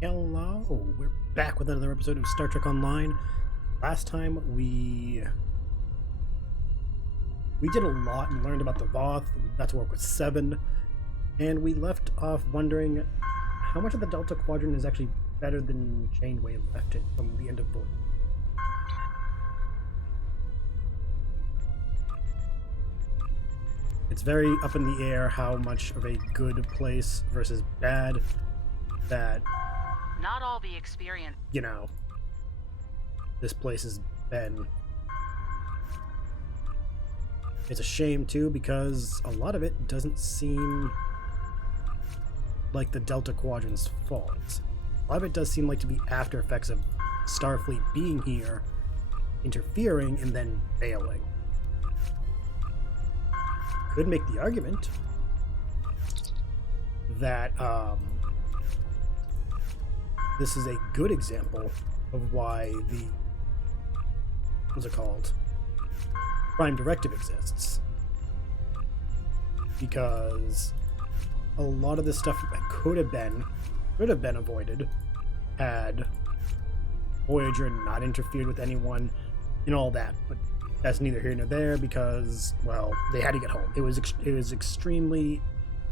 Hello, we're back with another episode of Star Trek Online. Last time we did a lot and learned about the Voth. We got to work with Seven, and we left off wondering how much of the Delta Quadrant is actually better than Janeway left it from the end of Void. It's very up in the air how much of a good place versus bad that, not all the experience, you know, this place has been. It's a shame too, because a lot of it doesn't seem like the Delta Quadrant's fault. A lot of it does seem like to be after effects of Starfleet being here, interfering, and then bailing. Could make the argument that this is a good example of why the, what's it called, Prime Directive exists. Because a lot of this stuff could have been avoided had Voyager not interfered with anyone and all that, but that's neither here nor there because, well, they had to get home. It was extremely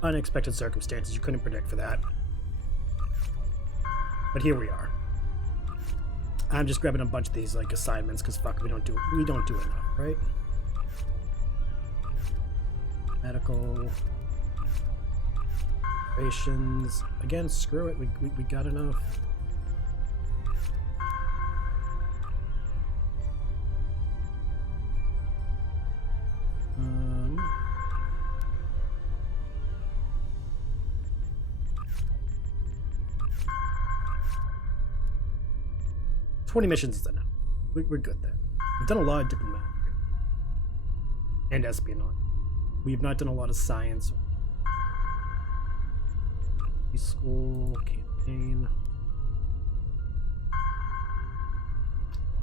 unexpected circumstances. You couldn't predict for that. But here we are. I'm just grabbing a bunch of these like assignments because fuck, we don't do enough, right? Medical operations. Again, screw it. We got enough. 20 missions is enough. We're good there. We've done a lot of diplomatic and espionage. We have not done a lot of science. School campaign.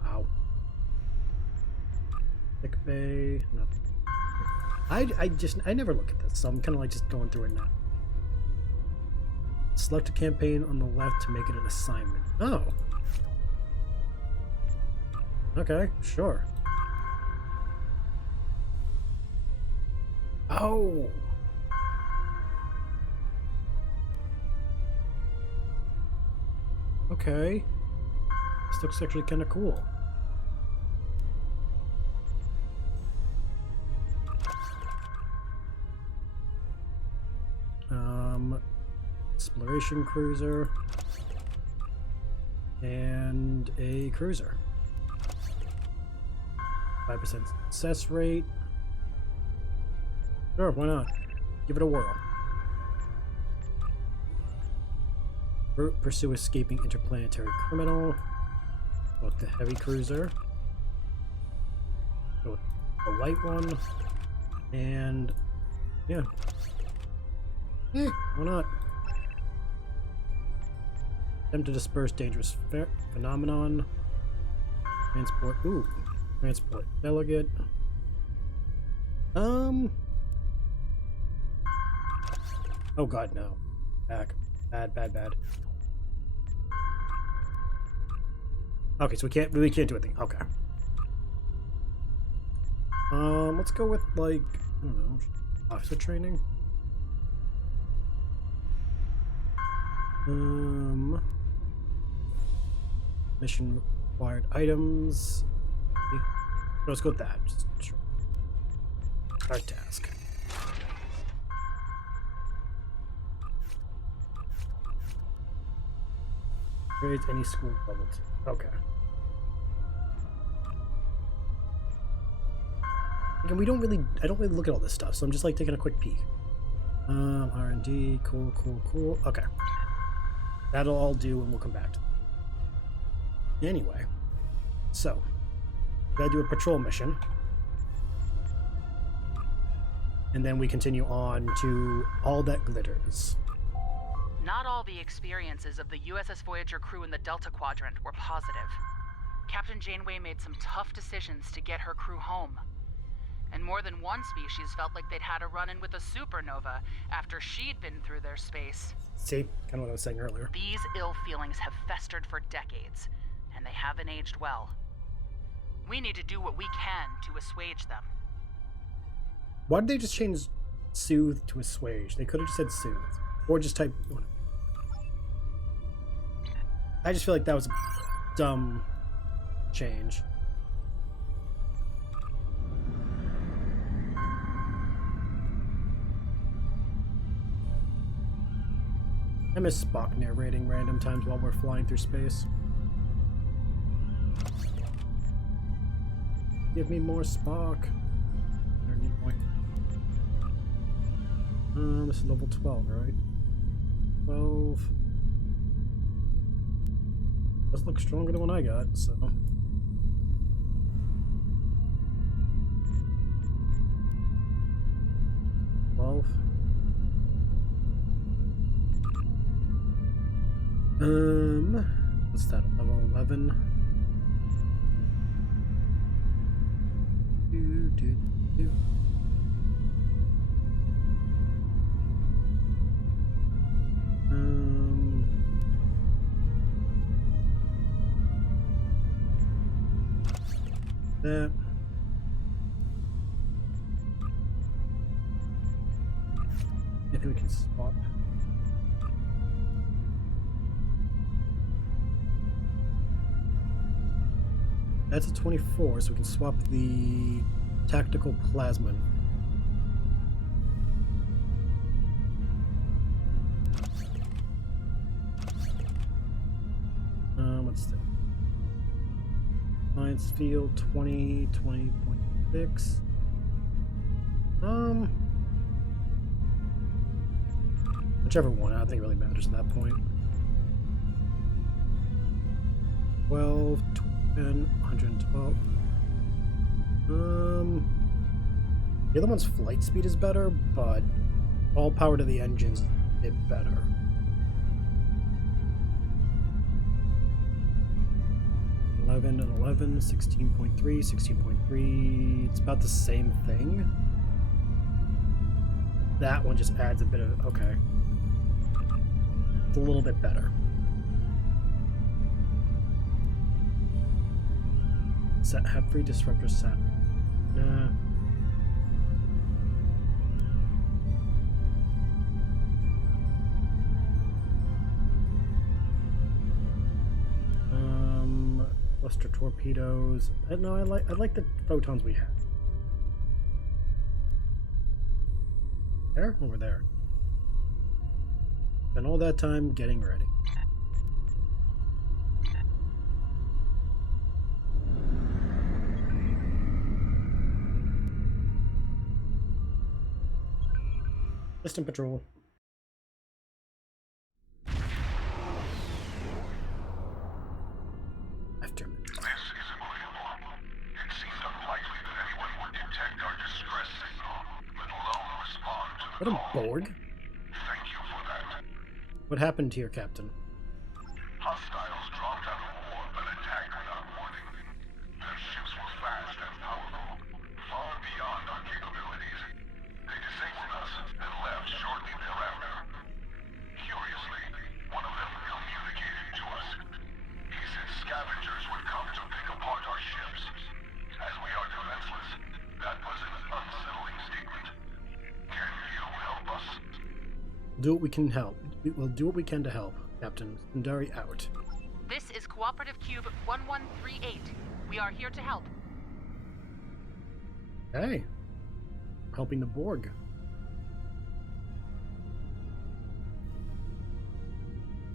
Wow. Sick bay. Nothing. I never look at this, so I'm kind of like just going through it now. Select a campaign on the left to make it an assignment. Oh. Okay, sure. Oh. Okay. This looks actually kind of cool. Exploration cruiser and a cruiser. 5% success rate. Sure, why not? Give it a whirl. Pursue escaping interplanetary criminal. Go with the heavy cruiser. Go with the light one. And yeah. Yeah, why not? Attempt to disperse dangerous phenomenon. Transport. Ooh. Transport delegate. Oh god, no. Back. Bad. Okay, so we can't do anything. Okay. Let's go with like, I don't know, officer training. Mission required items. Let's go with that. Just start task. Grades any school level 2. Okay. Again, I don't really look at all this stuff, so I'm just like taking a quick peek. R&D, cool. Okay. That'll all do and we'll come back to that. Anyway, so gotta do a patrol mission. And then we continue on to All That Glitters. Not all the experiences of the USS Voyager crew in the Delta Quadrant were positive. Captain Janeway made some tough decisions to get her crew home. And more than one species felt like they'd had a run-in with a supernova after she'd been through their space. See? Kind of what I was saying earlier. These ill feelings have festered for decades, and they haven't aged well. We need to do what we can to assuage them. Why did they just change soothe to assuage? They could have just said soothe. Or just type... I just feel like that was a dumb change. I miss Spock narrating random times while we're flying through space. Give me more Spock. This is level 12, right? 12. Does look stronger than what I got, so. What's that? Level 11. That. I think we can swap. That's a 24, so we can swap the tactical plasmid. What's that? Science field 20, 20.6. Whichever one, I don't think it really matters at that point. 12, 10, 112. The other one's flight speed is better, but all power to the engines is a bit better. And 11, 16.3, 16.3. It's about the same thing. That one just adds a bit of, okay. It's a little bit better. Set have free disruptor set. Nah. Cluster torpedoes. No, I like the photons we have. There? Over there. Spent all that time getting ready. Distant patrol. After. This is agreeable. It seems unlikely that anyone would detect our distress signal, let alone respond to the What a call. Borg? Thank you for that. What happened here, Captain? Hostiles dropped out of warp and attacked without warning. Their ships were fast and powerful, far beyond our capabilities. They disabled us and left shortly thereafter. Curiously, one of them communicated to us. He said scavengers would come to pick apart our ships. As we are defenseless, that was an unsettling statement. Can you help us? Do what we can help. We'll do what we can to help. Captain Sundari out. This is Cooperative Cube 1138. We are here to help. Hey. Helping the Borg.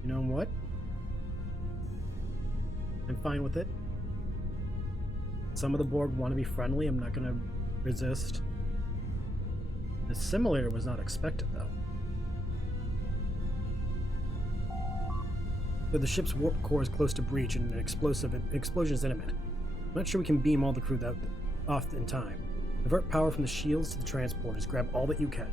You know what? I'm fine with it. Some of the Borg want to be friendly. I'm not going to resist. The simulator was not expected, though. But the ship's warp core is close to breach and an explosion is imminent. I'm not sure we can beam all the crew off in time. Divert power from the shields to the transporters. Grab all that you can.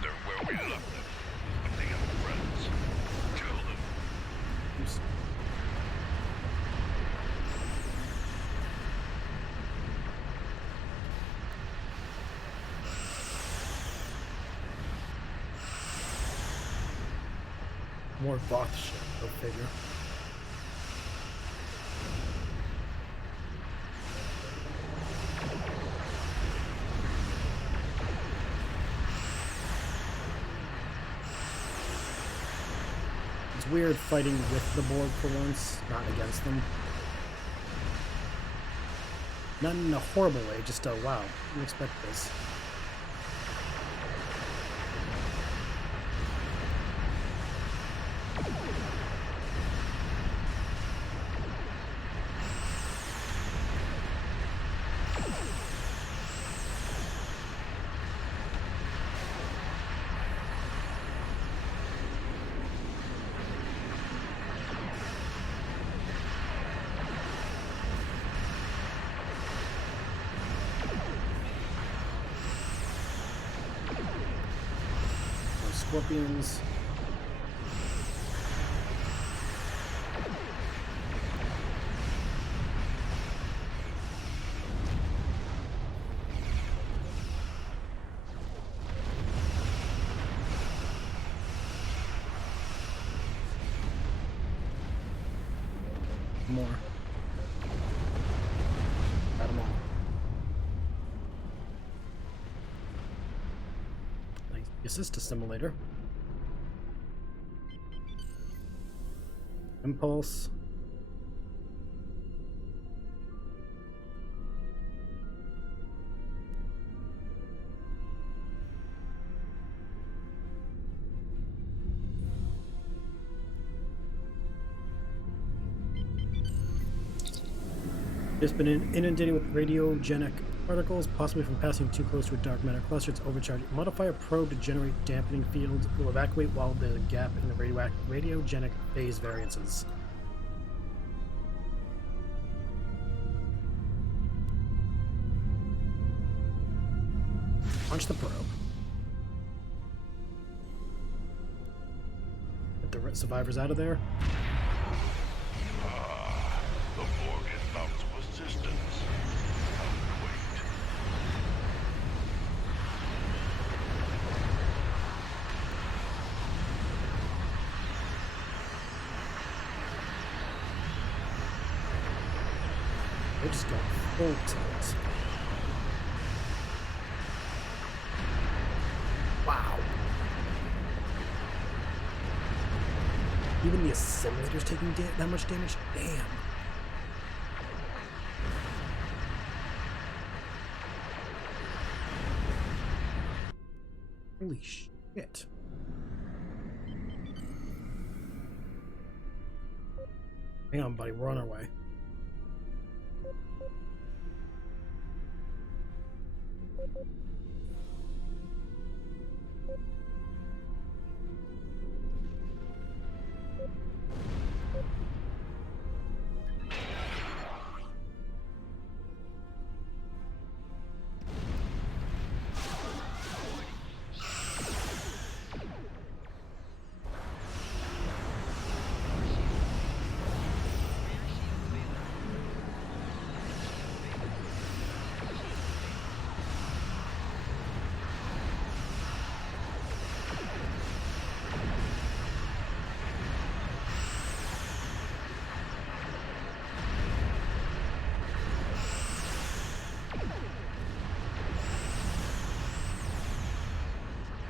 They're where we left them. They have friends. Tell them More Voth shit, go figure. It's weird fighting with the Borg for once, not against them. Not in a horrible way, just a wow, I didn't expect this. Scorpions. More. Got them all. Nice. Assist assimilator. Impulse. It's been inundated with radiogenic particles, possibly from passing too close to a dark matter cluster. It's overcharged. Modify a probe to generate dampening fields. Will evacuate while the gap in the radiogenic phase variances. Launch the probe. Get the survivors out of there. The Borg has mounted resistance. Wait. They just got full tilt. Wow. Even the assimilator's taking that much damage? Damn. Holy shit. Hang on, buddy. We're on our way.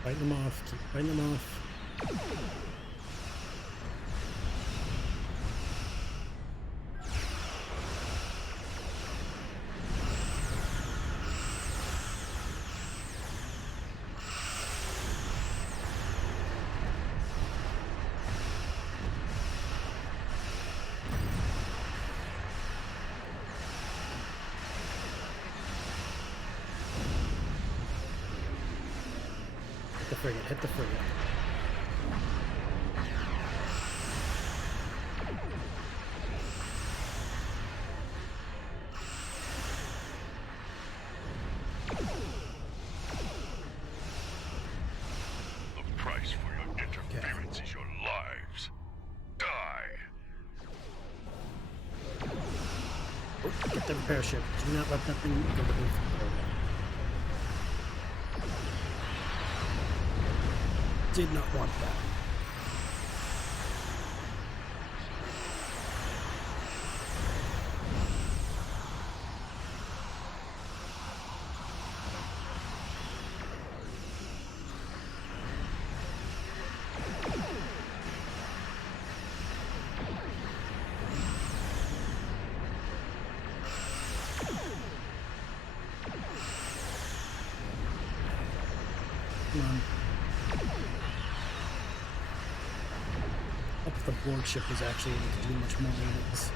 Fighting them off, keep fighting them off. Hit the frigate. The price for your interference is your lives. Die. Oh, get the repair ship. Do not let that thing go to the roof. Did not want that. if the Borg ship was actually able to do much more than it is.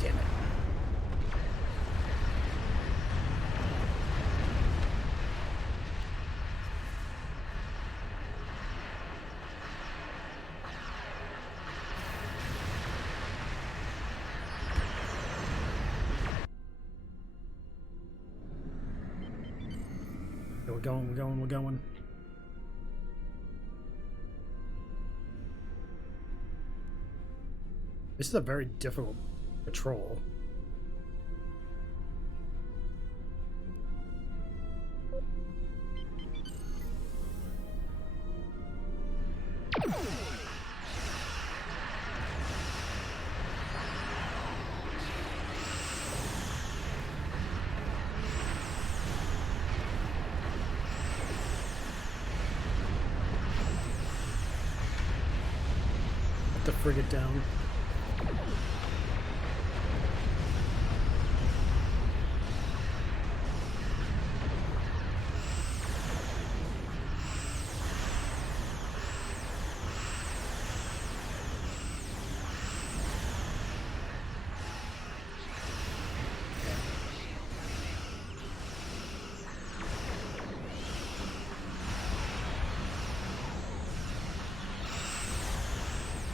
Damn it. We're going. This is a very difficult patrol. The frigate down.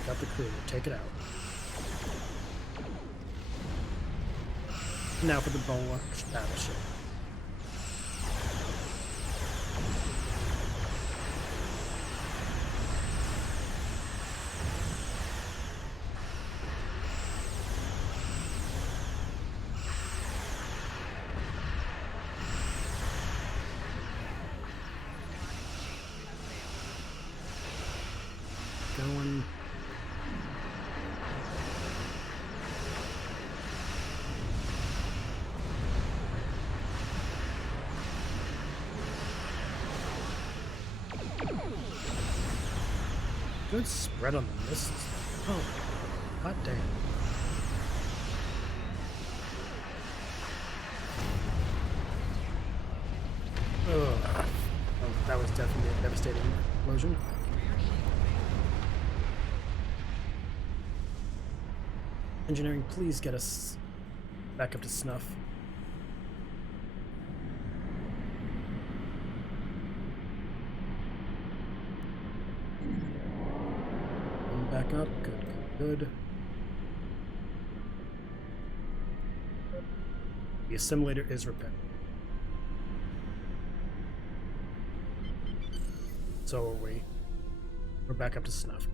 Got the crew. Take it out. Now for the Bulwark battleship. Going. Good spread on the missiles. Oh, god damn. Ugh. That was definitely a devastating explosion. Engineering, please get us back up to snuff. Back up. Good. The assimilator is repaired. So are we. We're back up to snuff.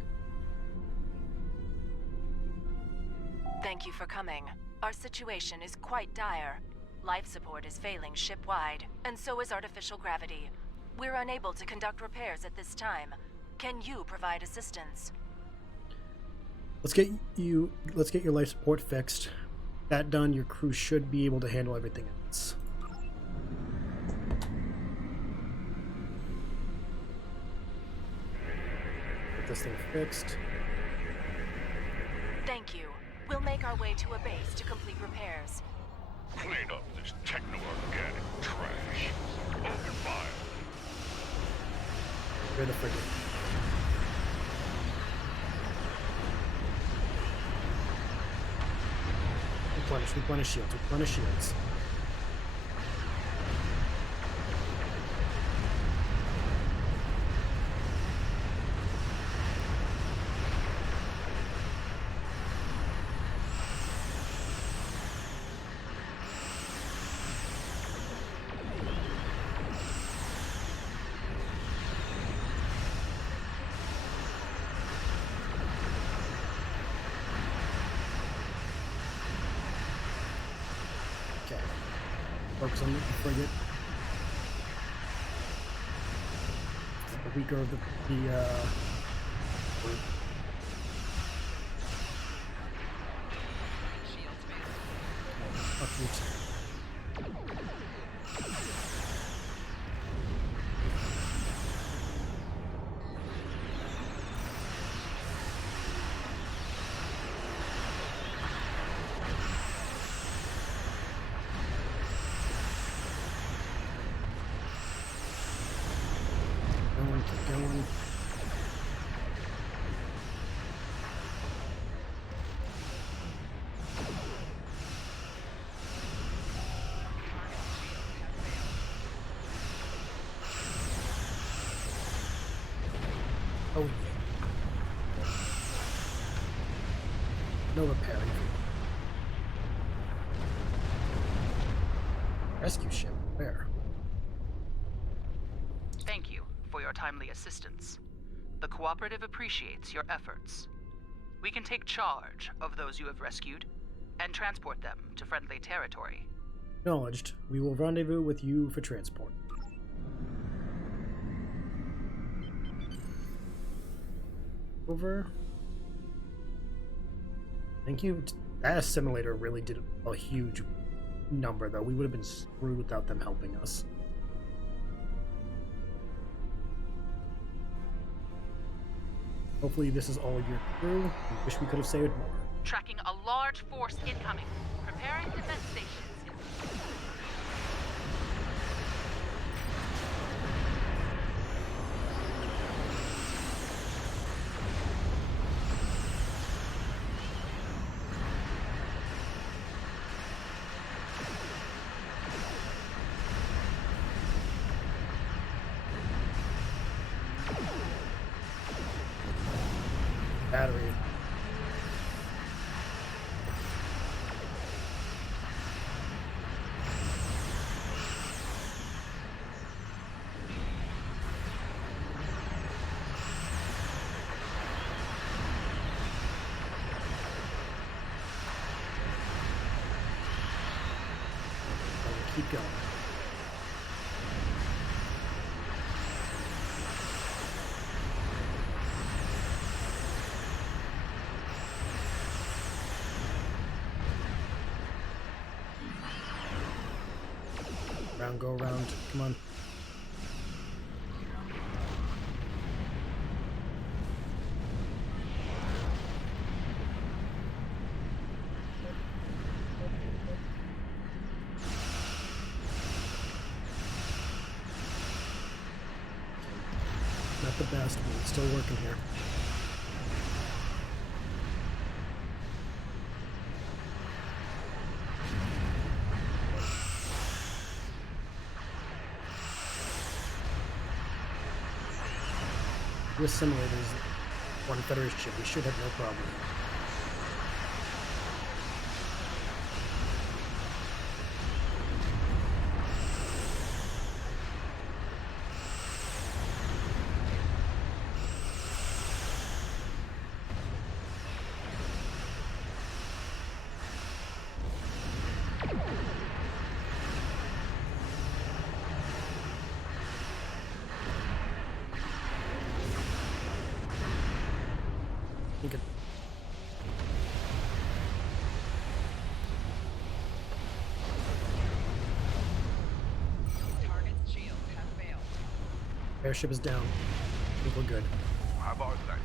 Thank you for coming. Our situation is quite dire. Life support is failing ship-wide, and so is artificial gravity. We're unable to conduct repairs at this time. Can you provide assistance? Let's get your life support fixed. That done, your crew should be able to handle everything else. Get this thing fixed. Thank you. We'll make our way to a base to complete repairs. Clean up this techno-organic trash. Open fire. Clear the frigate. Replenish shields. Focus on the frigate. The weaker of the group. No repairing. Rescue ship? Where? Thank you for your timely assistance. The Cooperative appreciates your efforts. We can take charge of those you have rescued and transport them to friendly territory. Acknowledged. We will rendezvous with you for transport. Over. Thank you. That assimilator really did a huge number, though. We would have been screwed without them helping us. Hopefully this is all your crew. I wish we could have saved more. Tracking a large force incoming. Preparing defense stations. Battery. Keep going. Round, go around. Come on. Not the best, but it's still working here. With simulators, one Federation ship, we should have no problem. You could. Target's shield has failed. Airship is down. I think we're good. You have our thanks.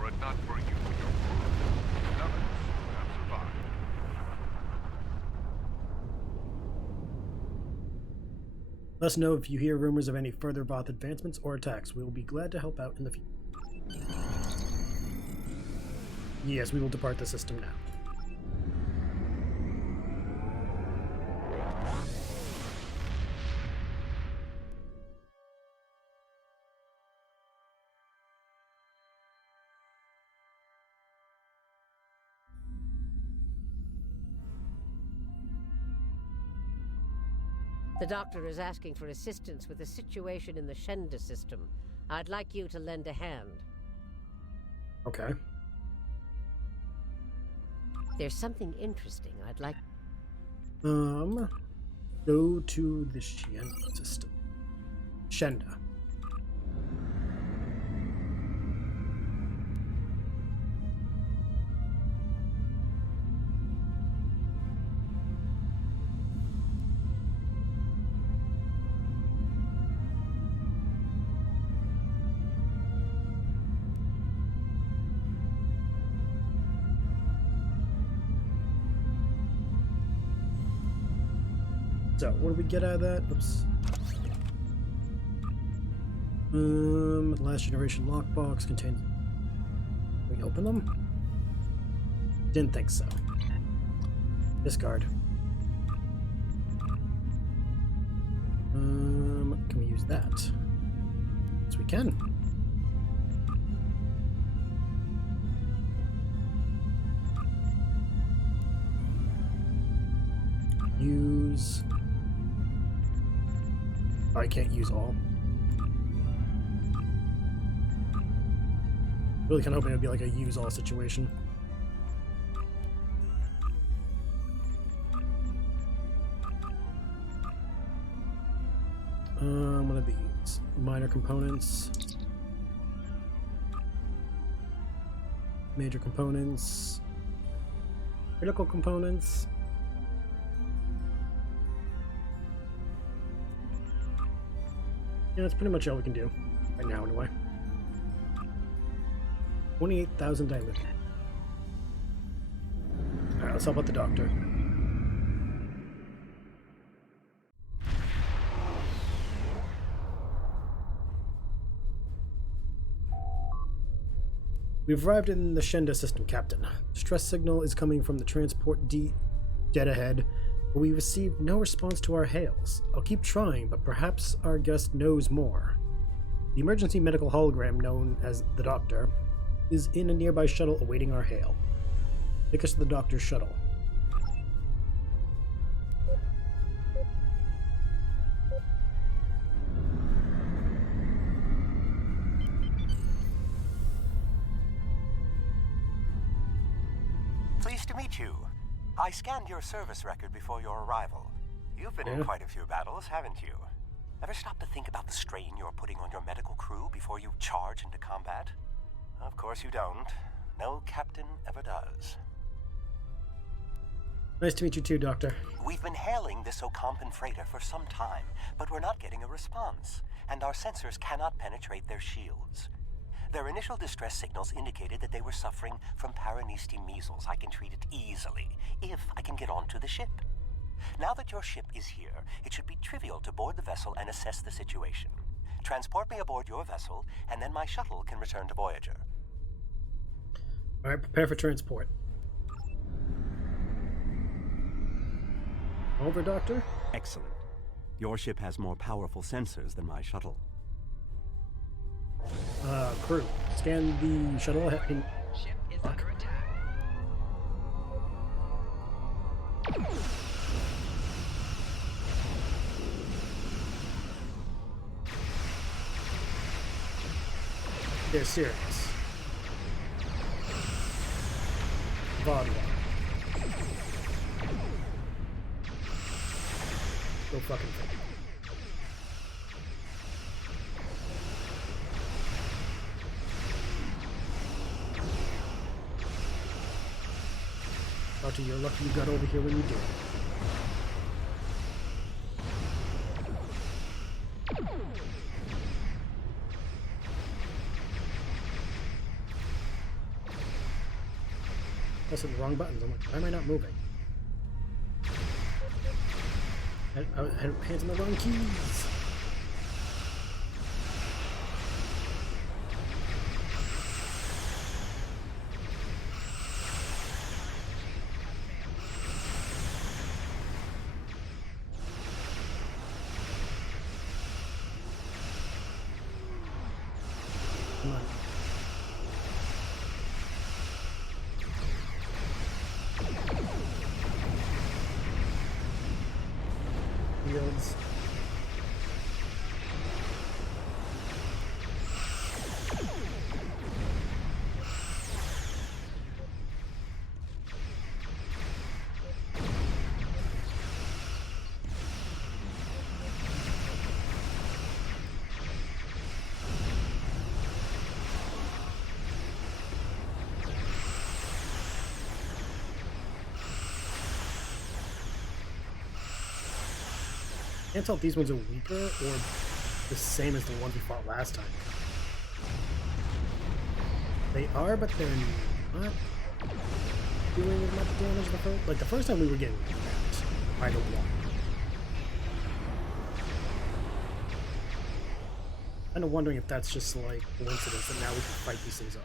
Were it not for you and your world, none of us would have survived. Let us know if you hear rumors of any further Voth advancements or attacks. We will be glad to help out in the future. Yes, we will depart the system now. The doctor is asking for assistance with a situation in the Shenda system. I'd like you to lend a hand. Okay. There's something interesting I'd like... Go to the Shenda system. Shenda. So, what do we get out of that? Oops. Last generation lockbox contains... Can we open them? Didn't think so. Discard. Can we use that? Yes, we can. use... Oh, I can't use all. Really kind of hoping it would be like a use all situation. What are these? Minor components. Major components. Critical components. Yeah, that's pretty much all we can do. Right now, anyway. 28,000 diamond. Alright, let's help out the doctor. We've arrived in the Shenda system, Captain. Distress signal is coming from the transport dead ahead, but we received no response to our hails. I'll keep trying, but perhaps our guest knows more. The emergency medical hologram known as the Doctor is in a nearby shuttle awaiting our hail. Take us to the Doctor's shuttle. Pleased to meet you. I scanned your service record before your arrival. You've been in quite a few battles, haven't you? Ever stop to think about the strain you're putting on your medical crew before you charge into combat? Of course you don't. No captain ever does. Nice to meet you too, Doctor. We've been hailing this Ocampan freighter for some time, but we're not getting a response, and our sensors cannot penetrate their shields. Their initial distress signals indicated that they were suffering from Paranesti measles. I can treat it easily, if I can get onto the ship. Now that your ship is here, it should be trivial to board the vessel and assess the situation. Transport me aboard your vessel, and then my shuttle can return to Voyager. Alright, prepare for transport. Over, Doctor? Excellent. Your ship has more powerful sensors than my shuttle. Crew, scan the shuttle. Ship is under attack. They're serious. Vodka. Go fucking thing. Doctor, you're lucky you got over here when you did. Pressing the wrong buttons. I'm like, why am I not moving? I had hands on the wrong keys. Come on. Fields. Can't tell if these ones are weaker or the same as the ones we fought last time. They are, but they're not doing as much damage as the first. Like the first time we were getting wrecked by the one. Kind of wondering if that's just like coincidence that now we can fight these things up.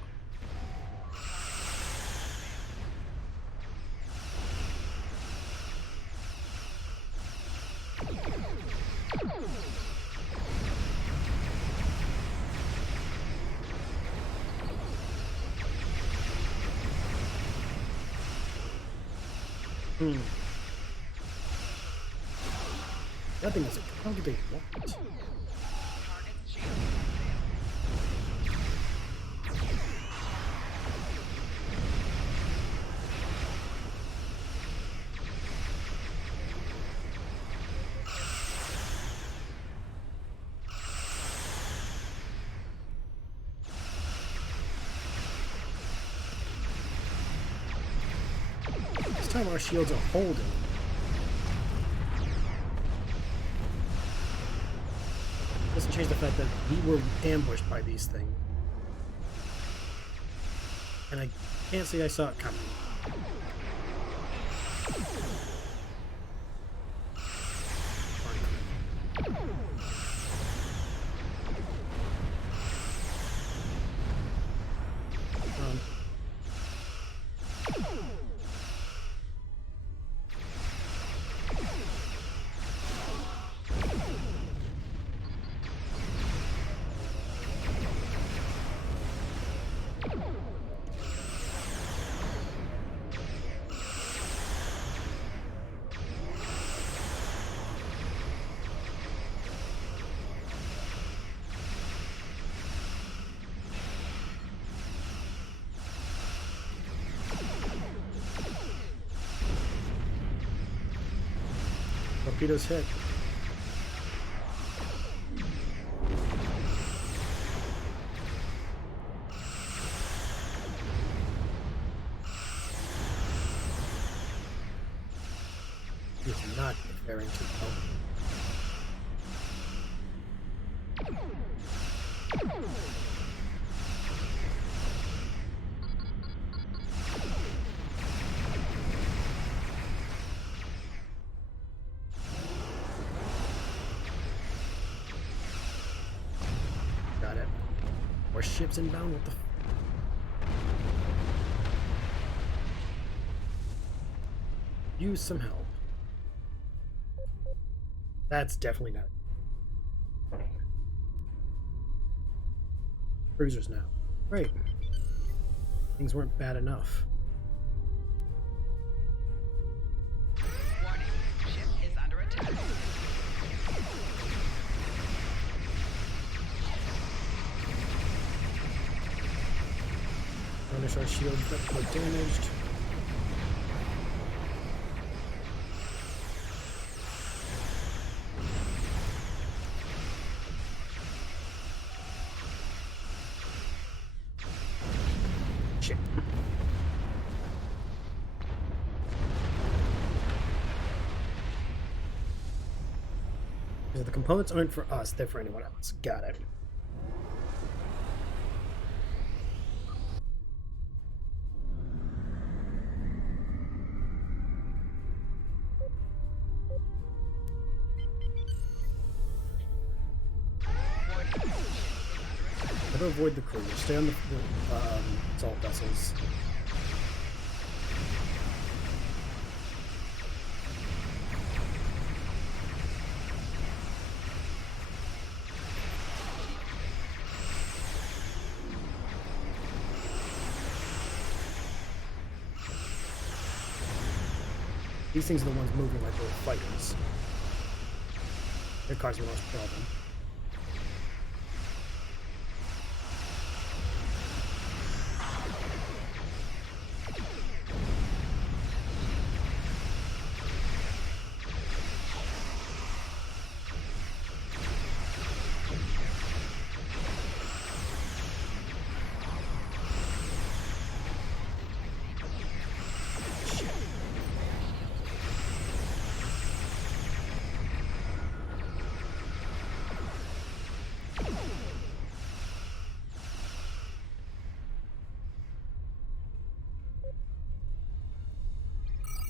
Nothing is how do they want? This time our shields are holding. Doesn't change the fact that we were ambushed by these things. And I can't say I saw it coming. Torpedoes hit. He's not preparing to help. Got it. More ships inbound. What the? Use some help. That's definitely not. Cruisers now. Great. Things weren't bad enough. Warning, ship is under attack. Notice our shields that were damaged. Shit. So the components aren't for us, they're for anyone else. Got it. How to avoid the cruiser. Stay on the assault vessels. These things are the ones moving like little fighters. They're causing the most problem.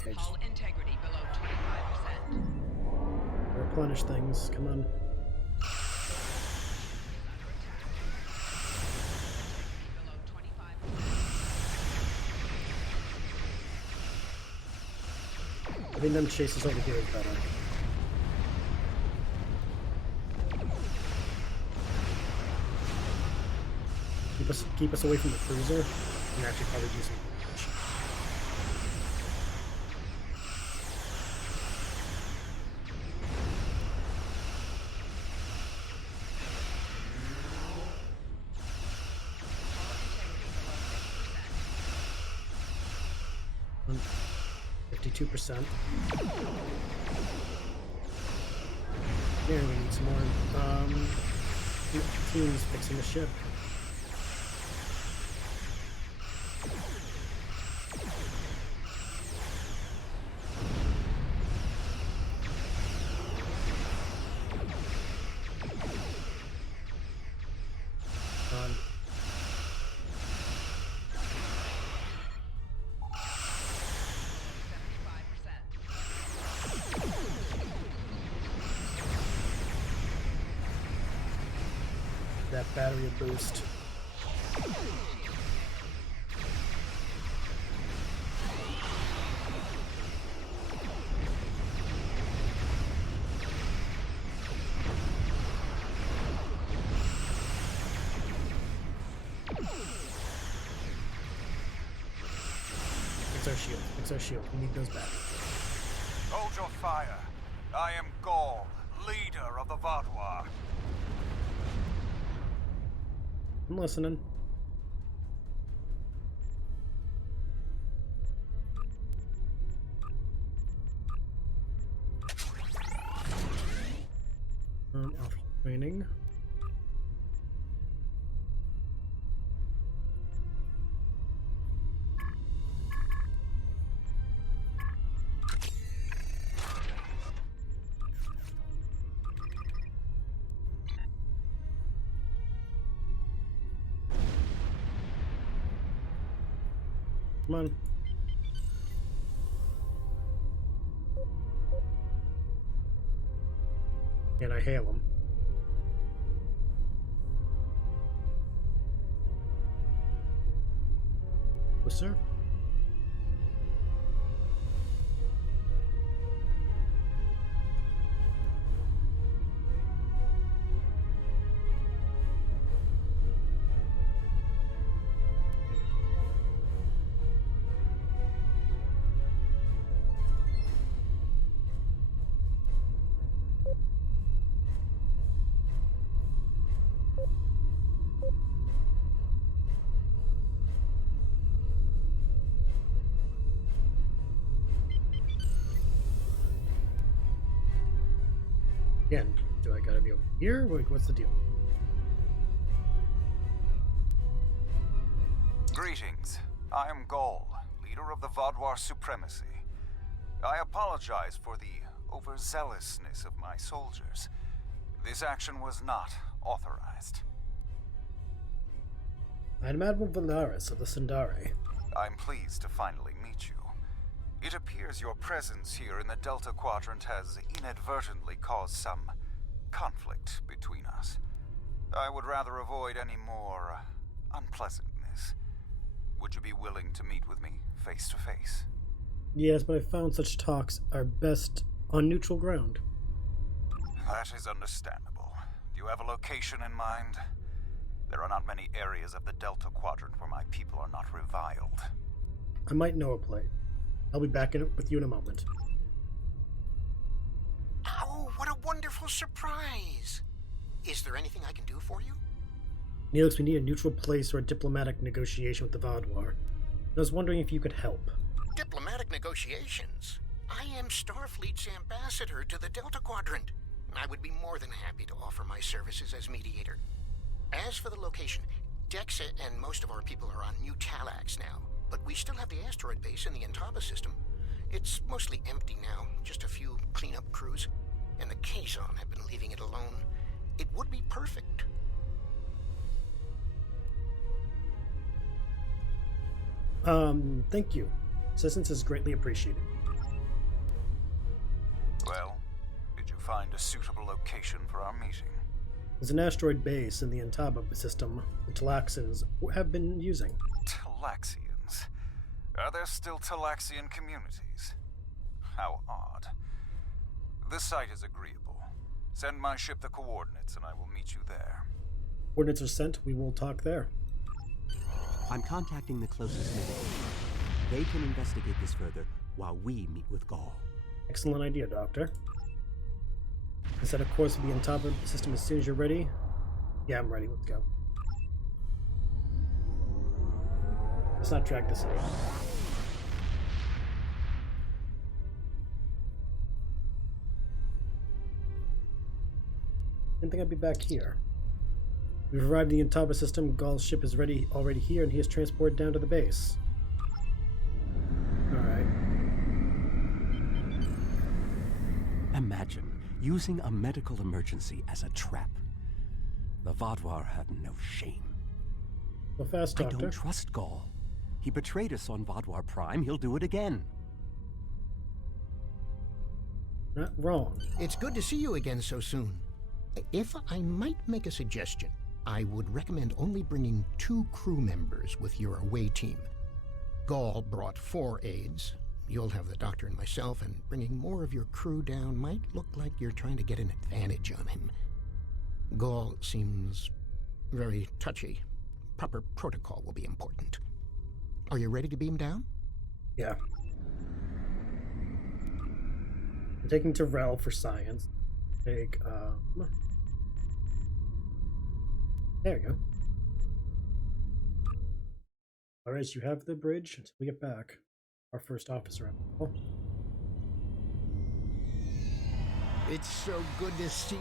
Okay, just Hull integrity below 25%. replenish things. Come on. Below 25%. Having them chase us over here is better. Keep us away from the cruiser and actually probably do some damage. 52%. Yeah, we need some more teams fixing the ship. That battery boost. It's our shield. It's our shield. We need those back. Hold your fire. I am Gaul, leader of the Vaadwaur. I'm listening. Alpha training. Come on. And I hail him. Oh, sir. Again, do I gotta be over here? What's the deal? Greetings. I am Gaul, leader of the Vaadwaur Supremacy. I apologize for the overzealousness of my soldiers. This action was not authorized. I'm Admiral Valaris of the Sundari. I'm pleased to finally meet you. It appears your presence here in the Delta Quadrant has inadvertently caused some conflict between us. I would rather avoid any more unpleasantness. Would you be willing to meet with me face to face? Yes, but I found such talks are best on neutral ground. That is understandable. Do you have a location in mind? There are not many areas of the Delta Quadrant where my people are not reviled. I might know a place. I'll be back with you in a moment. Oh, what a wonderful surprise! Is there anything I can do for you? Neelix, we need a neutral place or a diplomatic negotiation with the Vaadwaur. I was wondering if you could help. Diplomatic negotiations? I am Starfleet's ambassador to the Delta Quadrant. I would be more than happy to offer my services as mediator. As for the location, Dexa and most of our people are on New Talax now, but we still have the asteroid base in the Intaba system. It's mostly empty now, just a few cleanup crews, and the Kazon have been leaving it alone. It would be perfect. Thank you. Assistance is greatly appreciated. Well, did you find a suitable location for our meeting? There's an asteroid base in the Intaba system the Talaxians have been using. Talaxians? Are there still Talaxian communities? How odd. This site is agreeable. Send my ship the coordinates and I will meet you there. Coordinates are sent. We will talk there. I'm contacting the closest medical. They can investigate this further while we meet with Gaul. Excellent idea, Doctor. I set a course for the Intaba system as soon as you're ready. Yeah, I'm ready. Let's go. Let's not drag this out. think I'd be back here. We've arrived in the Intaba system. Gaul's ship is already here, and he is transported down to the base. Alright. Imagine using a medical emergency as a trap. The Vaadwaur have no shame. Go fast, I Doctor. don't trust Gaul. He betrayed us on Vaadwaur Prime. He'll do it again. Not wrong. It's good to see you again so soon. If I might make a suggestion, I would recommend only bringing 2 crew members with your away team. Gaul brought 4 aides. You'll have the Doctor and myself, and bringing more of your crew down might look like you're trying to get an advantage on him. Gaul seems very touchy. Proper protocol will be important. Are you ready to beam down? Yeah. I'm taking Terrell for science. Take, there you go. Alright, you have the bridge until we get back. Our first officer. Oh. It's so good to see.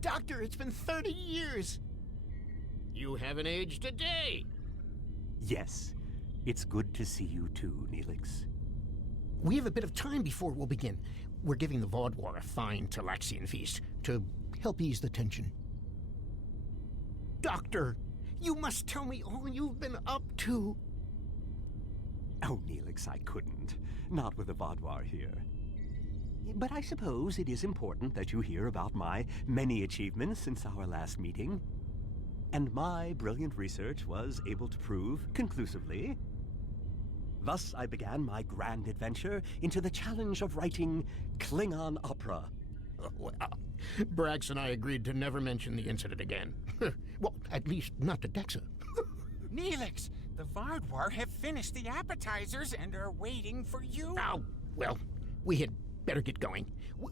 Doctor, it's been 30 years. You haven't aged a day. Yes, it's good to see you too, Neelix. We have a bit of time before we'll begin. We're giving the Vaadwaur a fine Talaxian feast to help ease the tension. Doctor, you must tell me all you've been up to. Oh, Neelix, I couldn't. Not with the Vaadwaur here. But I suppose it is important that you hear about my many achievements since our last meeting. And my brilliant research was able to prove conclusively. Thus, I began my grand adventure into the challenge of writing Klingon opera. Well, Brax and I agreed to never mention the incident again. Well, at least not to Dexa. Neelix, the Vaadwaur have finished the appetizers and are waiting for you. Oh, well, we had better get going.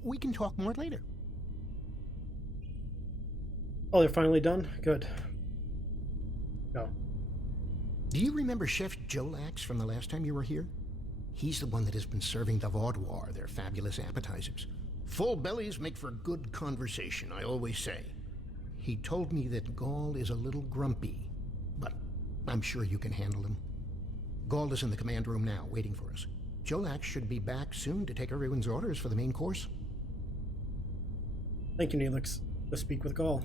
We can talk more later. Oh, they're finally done? Good. Go. Do you remember Chef Jolax from the last time you were here? He's the one that has been serving the Vaadwaur their fabulous appetizers. Full bellies make for good conversation, I always say. He told me that Gaul is a little grumpy, but I'm sure you can handle him. Gaul is in the command room now, waiting for us. Jolax should be back soon to take everyone's orders for the main course. Thank you, Neelix. Let's speak with Gaul.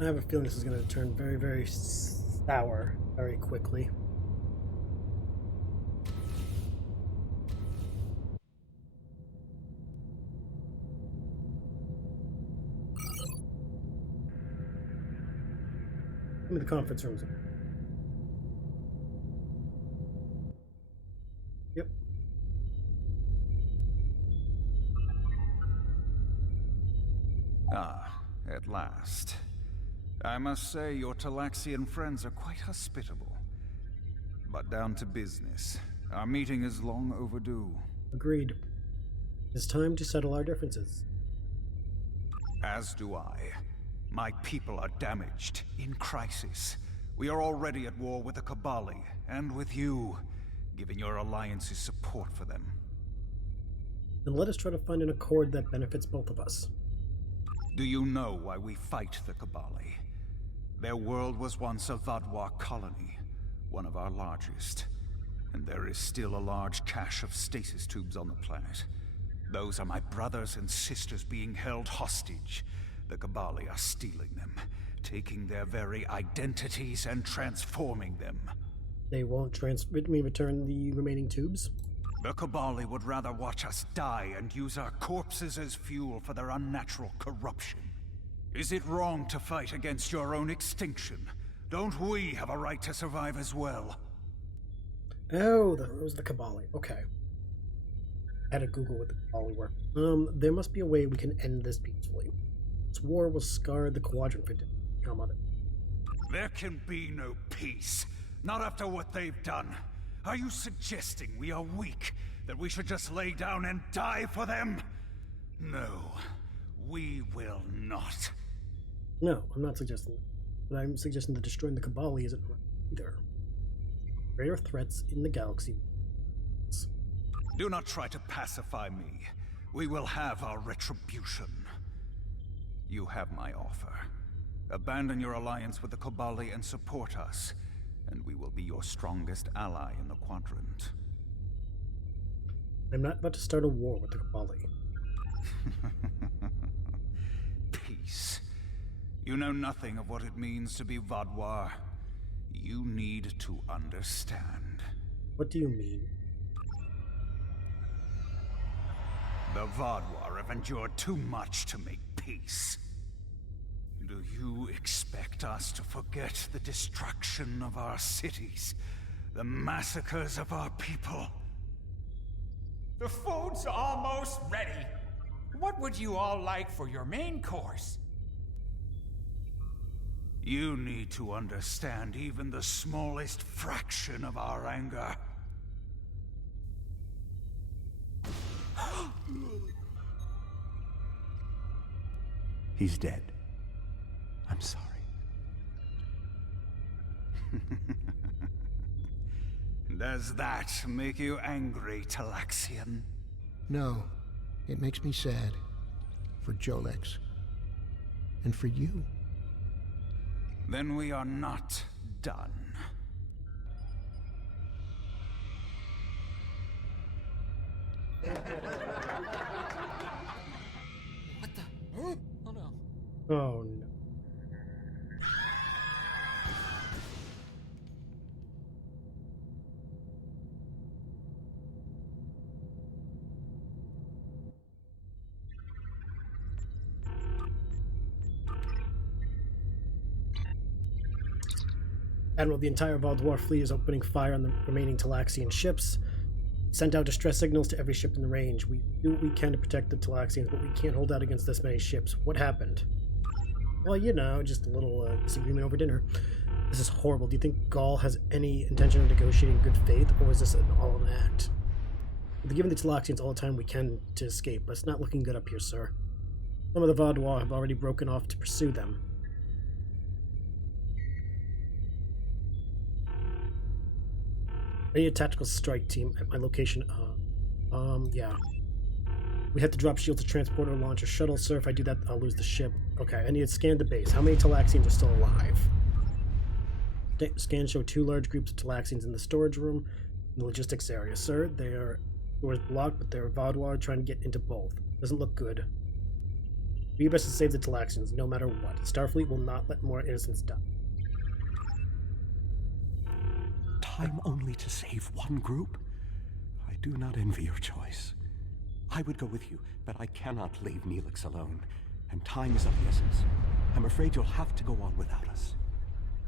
I have a feeling this is going to turn very, very sour very quickly. Give me the conference rooms. Yep. Ah, at last. I must say your Talaxian friends are quite hospitable. But down to business. Our meeting is long overdue. Agreed. It's time to settle our differences. As do I. My people are damaged, in crisis. We are already at war with the Kabali, and with you, giving your alliances support for them. Then let us try to find an accord that benefits both of us. Do you know why we fight the Kabali? Their world was once a Vaadwaur colony, one of our largest. And there is still a large cache of stasis tubes on the planet. Those are my brothers and sisters being held hostage. The Kabali are stealing them, taking their very identities and transforming them. They won't return the remaining tubes? The Kabali would rather watch us die and use our corpses as fuel for their unnatural corruption. Is it wrong to fight against your own extinction? Don't we have a right to survive as well? Oh, those are the Kabali. Okay. I had to Google what the Kabali were. There must be a way we can end this peacefully. This war will scar the Quadrant for become other. There can be no peace. Not after what they've done. Are you suggesting we are weak? That we should just lay down and die for them? No, we will not. No, I'm not suggesting that. but I'm suggesting that destroying the Cabal isn't right either. Greater threats in the galaxy. Do not try to pacify me. We will have our retribution. You have my offer. Abandon your alliance with the Cabal and support us, and we will be your strongest ally in the Quadrant. I'm not about to start a war with the Cabal. Peace. You know nothing of what it means to be Vaadwaur. You need to understand. What do you mean? The Vaadwaur have endured too much to make peace. Do you expect us to forget the destruction of our cities? The massacres of our people? The food's almost ready. What would you all like for your main course? You need to understand even the smallest fraction of our anger. He's dead. I'm sorry. Does that make you angry, Talaxian? No. It makes me sad. For Jolex. And for you. Then we are not done. What the? Oh no. Oh no. Admiral, the entire Vaadwaur fleet is opening fire on the remaining Talaxian ships. Sent out distress signals to every ship in the range. We do what we can to protect the Talaxians, but we can't hold out against this many ships. What happened? Well, you know, just a little disagreement over dinner. This is horrible. Do you think Gaul has any intention of negotiating in good faith, or is this all an act? We're giving the Talaxians all the time we can to escape, but it's not looking good up here, sir. Some of the Vaadwaur have already broken off to pursue them. I need a tactical strike team at my location. Yeah. We have to drop shields to transport or launch a shuttle, sir. If I do that, I'll lose the ship. Okay, I need to scan the base. How many Talaxians are still alive? Scans show 2 large groups of Talaxians in the storage room in the logistics area. Sir, their doors blocked, but they're Vaadwaur trying to get into both. Doesn't look good. Do your best to save the Talaxians, no matter what. Starfleet will not let more innocents die. Time only to save one group? I do not envy your choice. I would go with you, but I cannot leave Neelix alone. And time is of the essence. I'm afraid you'll have to go on without us.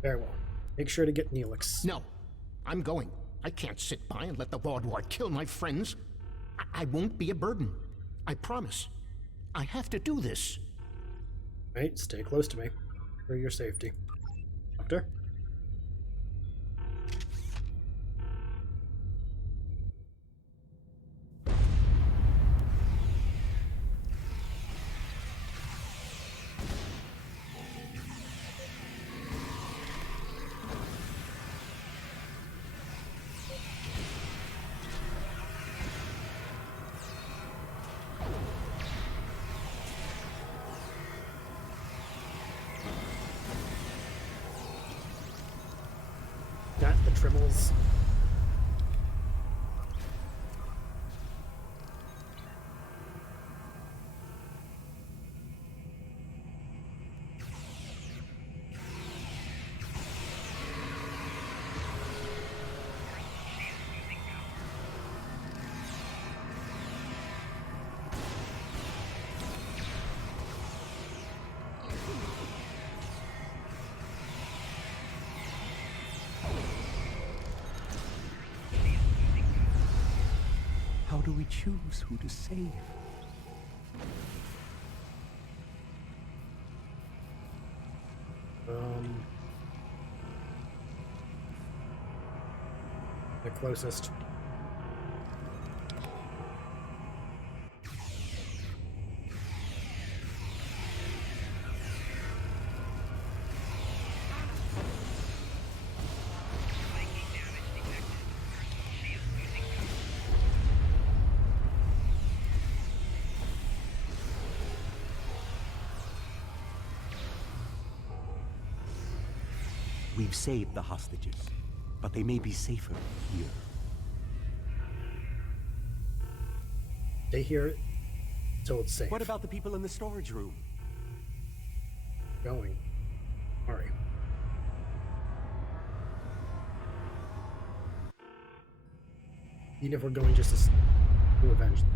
Very well. Make sure to get Neelix. No. I'm going. I can't sit by and let the Vaadwaur kill my friends. I won't be a burden. I promise. I have to do this. Right, stay close to me. For your safety. Doctor? Not the Tribbles. How do we choose who to save? The closest. We've saved the hostages, but they may be safer here. Stay here till it's safe. What about the people in the storage room? Going. Alright. Even if we're going just to avenge them.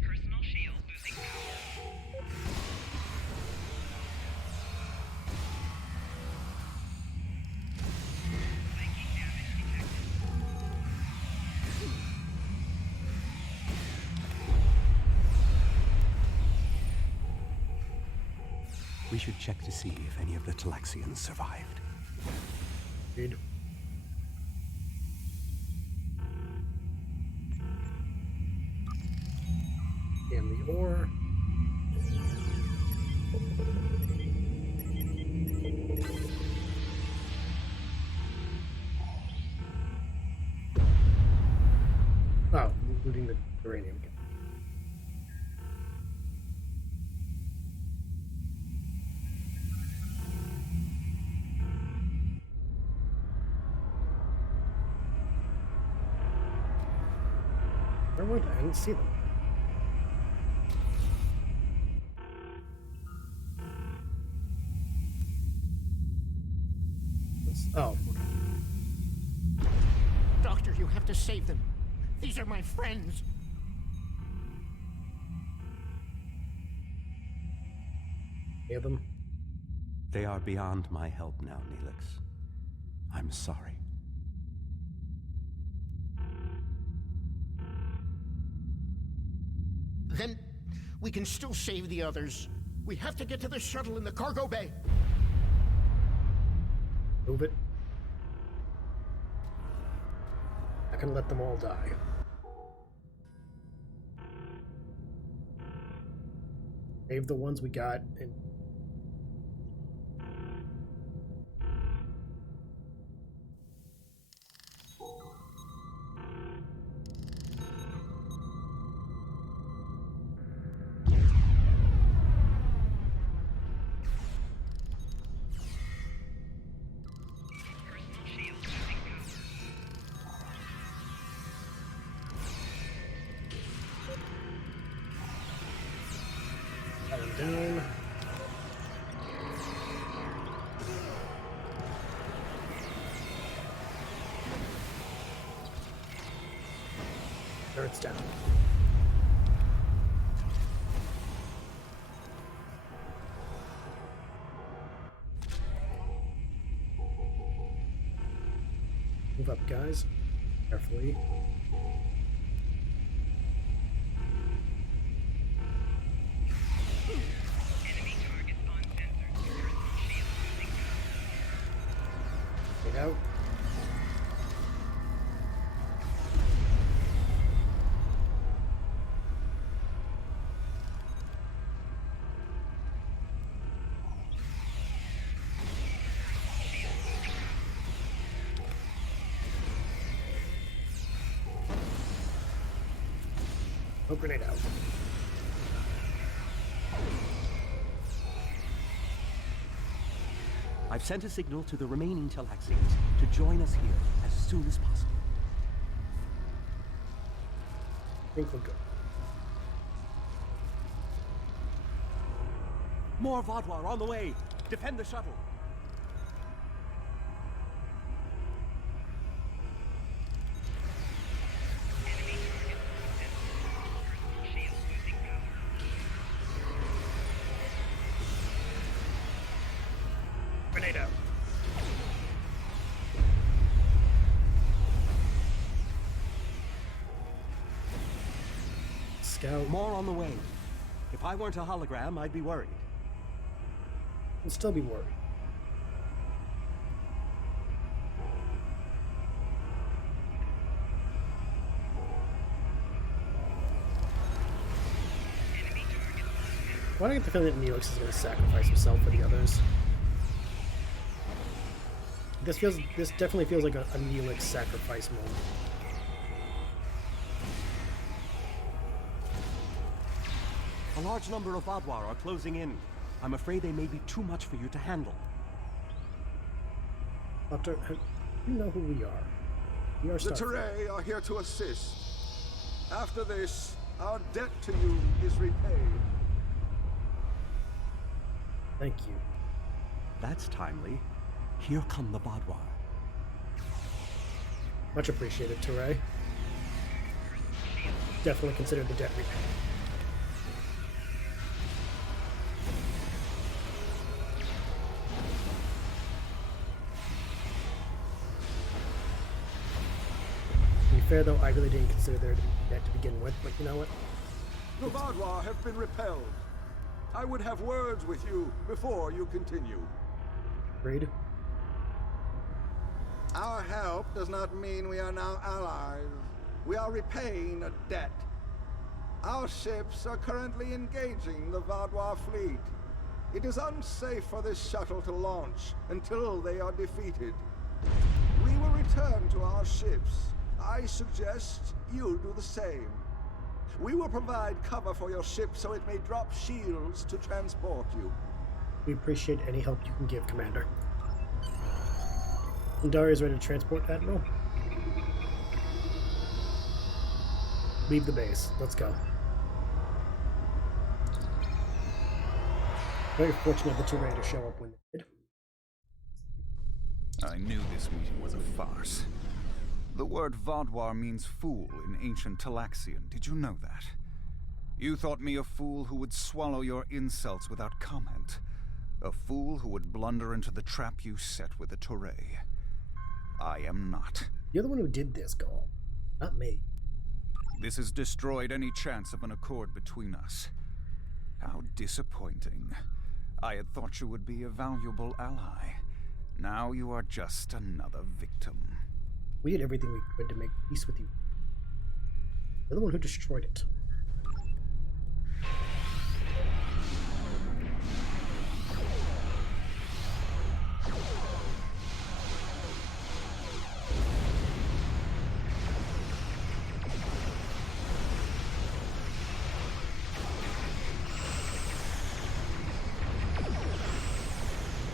Personal shield losing power. Psychic damage detected. We should check to see if any of the Talaxians survived. Agreed. And the ore. Oh, looting the uranium. Where were they? I didn't see them. Oh. Doctor, you have to save them. These are my friends. Hear them? They are beyond my help now, Neelix. I'm sorry. Then we can still save the others. We have to get to the shuttle in the cargo bay. Move it. I can let them all die. Save the ones we got and Personal shield losing power. cut them down. There it's down. Move up, guys. Carefully. Enemy targets on sensors. Personal shield losing power. Get out. Oh, grenade out. I've sent a signal to the remaining Talaxians to join us here as soon as possible. I think we're good. More Vodwar on the way! Defend the shuttle! Enemy targets on sensors. Personal shield losing power. Grenade out. Scout. More on the way. If I weren't a hologram, I'd be worried. We'll still be worried. Enemy targets on sensors. Why do I get the feeling that Neelix is going to sacrifice himself for the others? This definitely feels like a Neelix sacrifice moment. A large number of Vadwar are closing in. I'm afraid they may be too much for you to handle. Doctor, you know who we are. We are The Starfleet. Taris are here to assist. After this, our debt to you is repaid. Thank you. That's timely. Here come the Vadwar. Much appreciated, Taris. Definitely consider the debt repaid. To be fair, though, I really didn't consider their debt to begin with, but you know what? The Vadwar have been repelled. I would have words with you before you continue. Agreed. Our help does not mean we are now allies. We are repaying a debt. Our ships are currently engaging the Vadwar fleet. It is unsafe for this shuttle to launch until they are defeated. We will return to our ships. I suggest you do the same. We will provide cover for your ship so it may drop shields to transport you. We appreciate any help you can give, Commander. Undine is ready to transport, Admiral. Leave the base. Let's go. Very fortunate the Taris to show up when they did. I knew this meeting was a farce. The word Vadwar means fool in ancient Talaxian. Did you know that? You thought me a fool who would swallow your insults without comment. A fool who would blunder into the trap you set with the Taris. I am not. You're the one who did this, Gaul. Not me. This has destroyed any chance of an accord between us. How disappointing. I had thought you would be a valuable ally. Now you are just another victim. We did everything we could to make peace with you. You're the one who destroyed it.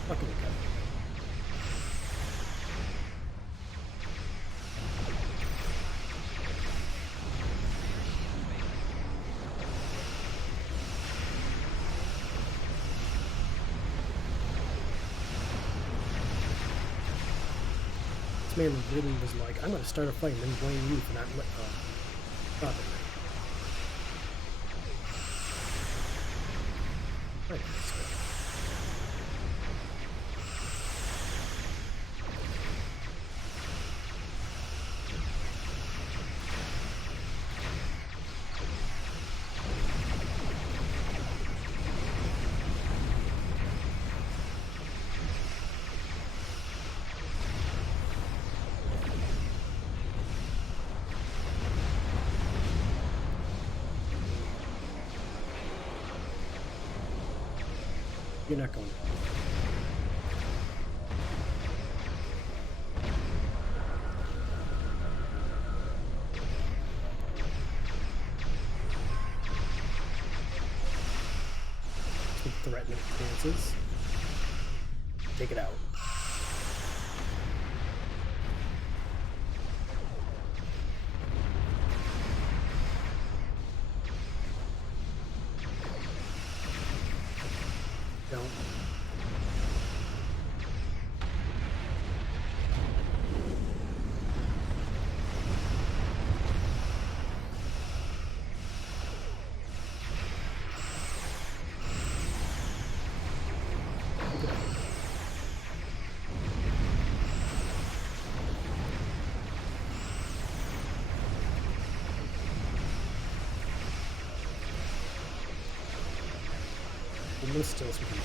Fucking okay. This man really was like, I'm gonna start a fight and then blame you for not stopping me. Right, let's go. You're not going to. Threatening appearances. Take it out. Don't. We'll still so we can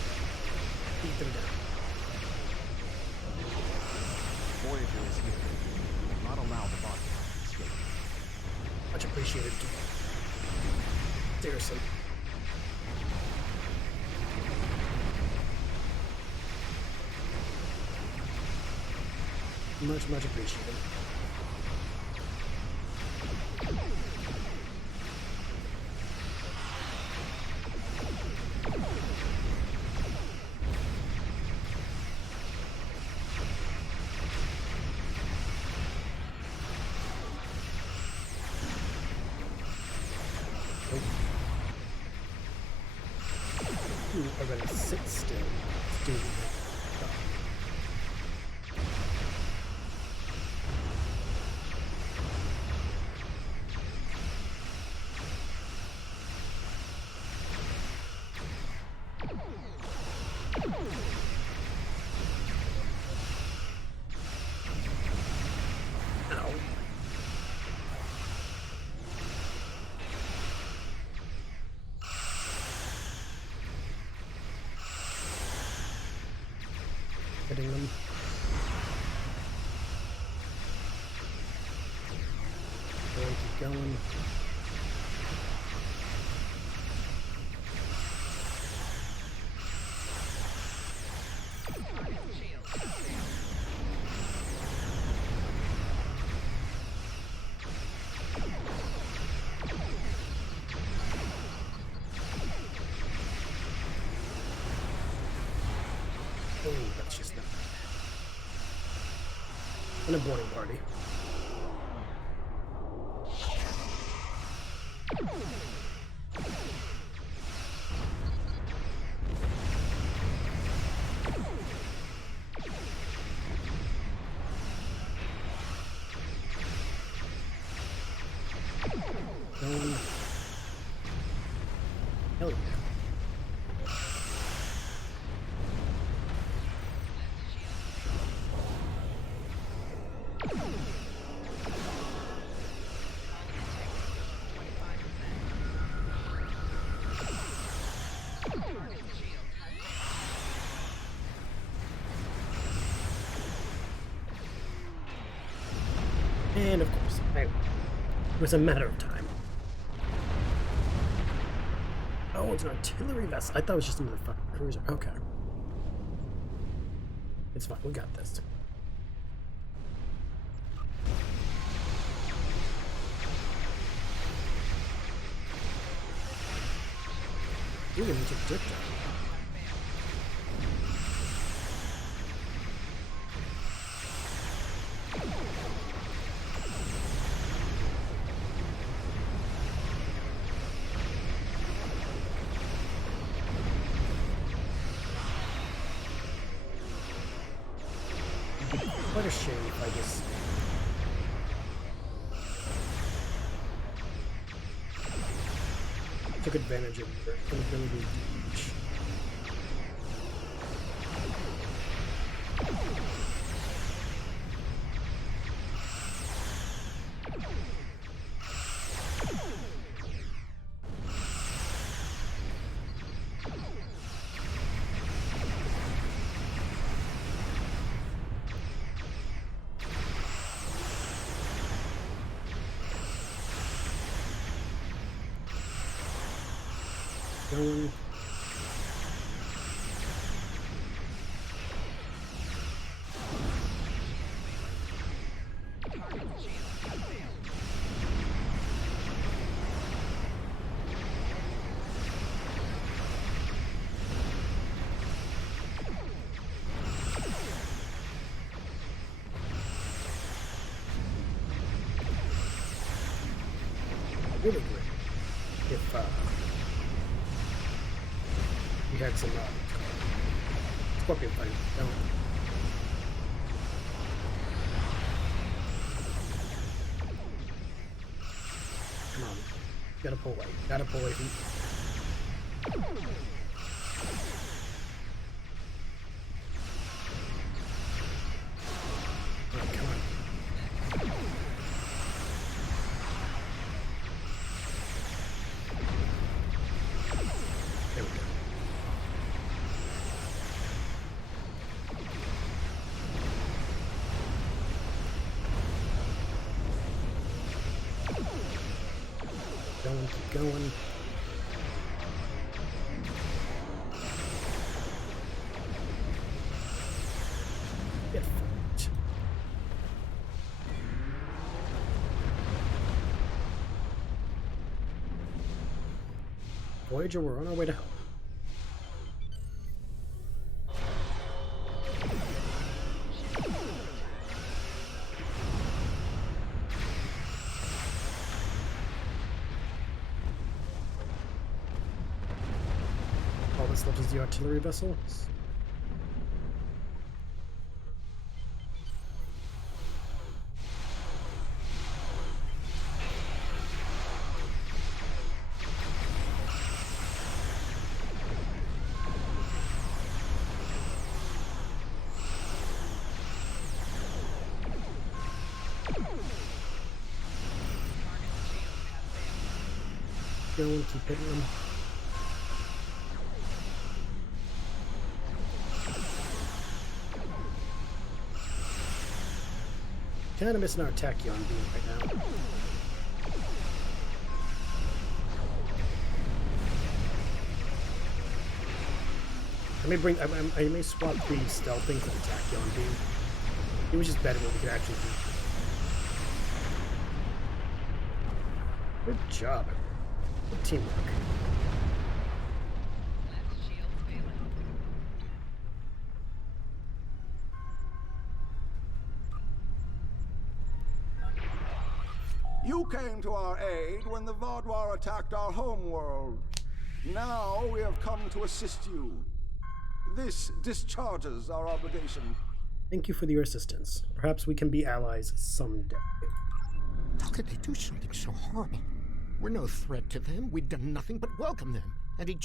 beat them down. Voyager is here. Will not allow the body to escape. Much appreciated. Seriously. Much appreciated. hitting them. Keep going. Oh, that's just not bad. An aborting party. Going. Hell yeah. And of course, it was a matter of time. Oh, it's an artillery vessel. I thought it was just another fucking cruiser. Okay. It's fine. We got this. You're gonna take dick down. What a shame if I just... took advantage of their inability to reach. Going. Really great if we had some scorpion fighting going. Come on. Gotta pull away. Gotta pull away from... Alright, come on. There we go. Going, keep going. Get fucked. Voyager, we're on our way to help. All that's left is the artillery vessel. Going, keep hitting them. Kind of missing our Tachyon beam right now. I may swap the stealthing for the Tachyon beam. It was just better what we could actually do. Good job. Good teamwork. You came to our aid when the Vaadwaur attacked our homeworld. Now we have come to assist you. This discharges our obligation. Thank you for your assistance. Perhaps we can be allies someday. How could they do something so horrible? We're no threat to them. We'd done nothing but welcome them. And he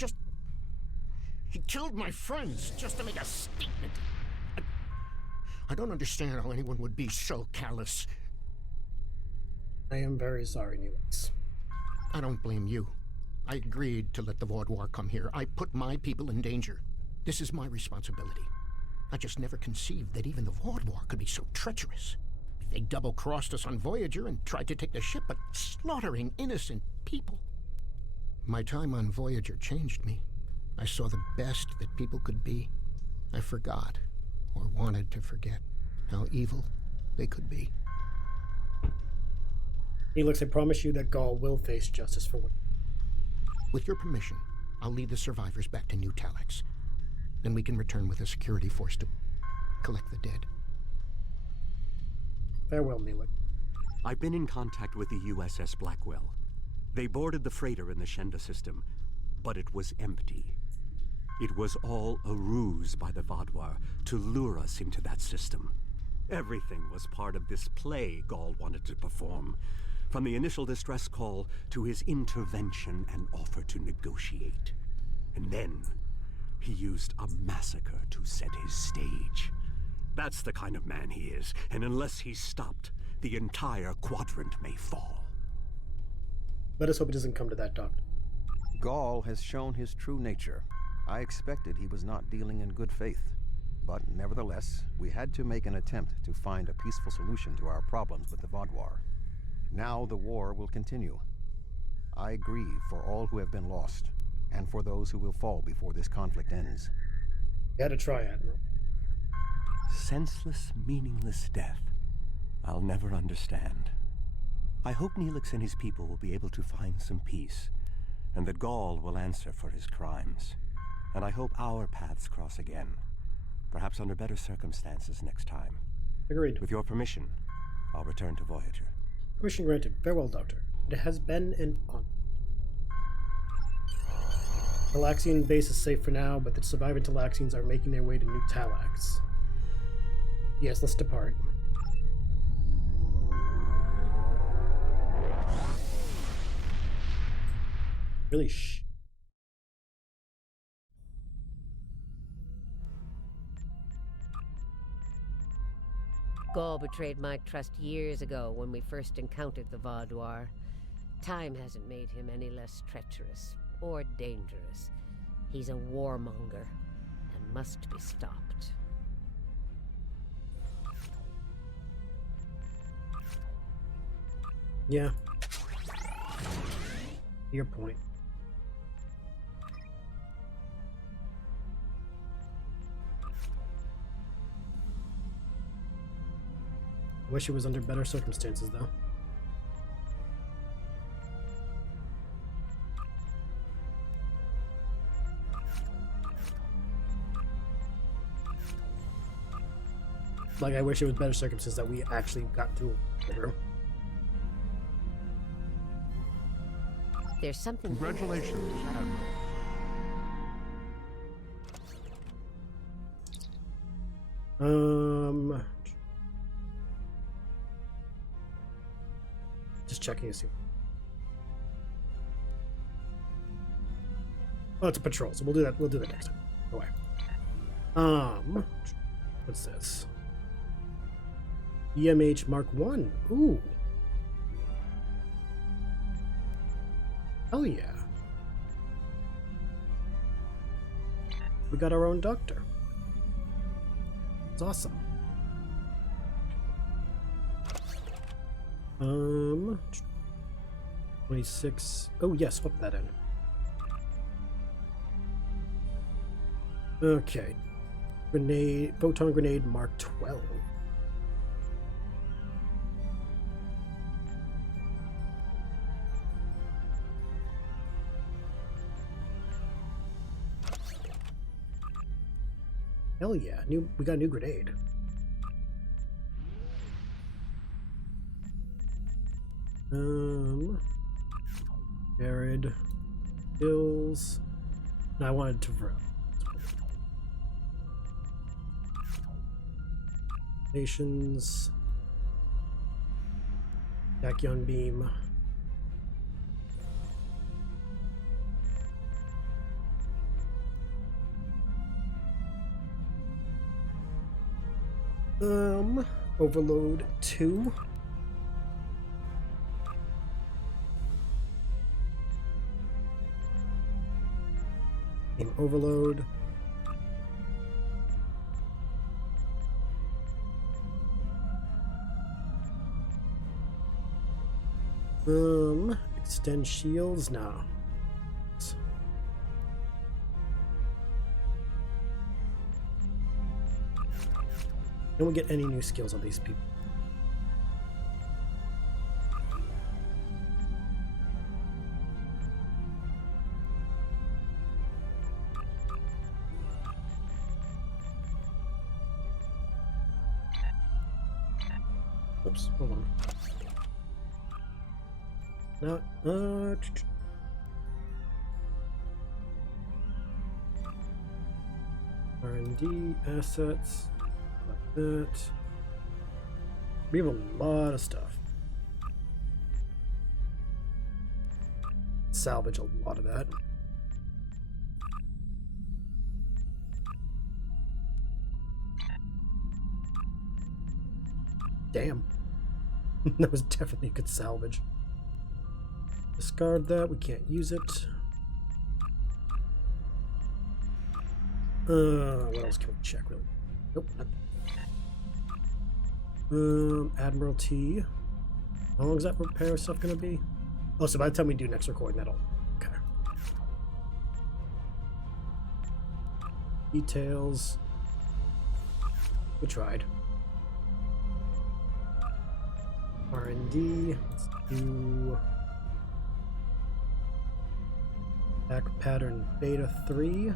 killed my friends just to make a statement. I don't understand how anyone would be so callous. I am very sorry, Neelix. I don't blame you. I agreed to let the Vaadwaur come here. I put my people in danger. This is my responsibility. I just never conceived that even the Vaadwaur could be so treacherous. They double-crossed us on Voyager and tried to take the ship, but slaughtering innocent people. My time on Voyager changed me. I saw the best that people could be. I forgot, or wanted to forget, how evil they could be. Neelix, I promise you that Gaul will face justice for what. With your permission, I'll lead the survivors back to New Talax. Then we can return with a security force to collect the dead. Farewell, Neelix. I've been in contact with the USS Blackwell. They boarded the freighter in the Shenda system, but it was empty. It was all a ruse by the Vaadwaur to lure us into that system. Everything was part of this play Gaul wanted to perform, from the initial distress call to his intervention and offer to negotiate. And then he used a massacre to set his stage. That's the kind of man he is, and unless he's stopped, the entire Quadrant may fall. Let us hope it doesn't come to that, Doctor. Gaul has shown his true nature. I expected he was not dealing in good faith. But nevertheless, we had to make an attempt to find a peaceful solution to our problems with the Vaadwaur. Now the war will continue. I grieve for all who have been lost, and for those who will fall before this conflict ends. You had to try, Admiral. Senseless, meaningless death. I'll never understand. I hope Neelix and his people will be able to find some peace, and that Gaul will answer for his crimes. And I hope our paths cross again, perhaps under better circumstances next time. Agreed. With your permission, I'll return to Voyager. Permission granted. Farewell, Doctor. It has been an honor. Talaxian base is safe for now, but the surviving Talaxians are making their way to New Talax. Yes, let's depart. Really Gaul betrayed my trust years ago when we first encountered the Vaadwaur. Time hasn't made him any less treacherous or dangerous. He's a warmonger and must be stopped. Yeah. Your point. I wish it was under better circumstances, though. Like, I wish it was better circumstances that we actually got through. There's something... Congratulations, Admiral. Just checking to see. Oh, it's a patrol, so we'll do that. We'll do that next time. Away. What's this? EMH Mark 1. Ooh. Hell yeah. We got our own doctor. It's awesome. Um, 26. Oh yes, put that in. Okay. Grenade, photon grenade Mark 12. Hell yeah, we got a new grenade. Arid kills. And I wanted to throw. Stations. Tachyon beam. Overload 2. Beam overload. Extend shields now. Don't get any new skills on these people. Oops, hold on. Not R&D assets. Like that. We have a lot of stuff. Salvage a lot of that. Damn. That was definitely a good salvage. Discard that, we can't use it. What else can we check really? Nope, nothing. Admiralty. How long is that repair stuff gonna be? Oh, so by the time we do next recording, that'll. Okay. Details. We tried. R&D. Let's do back pattern beta 3.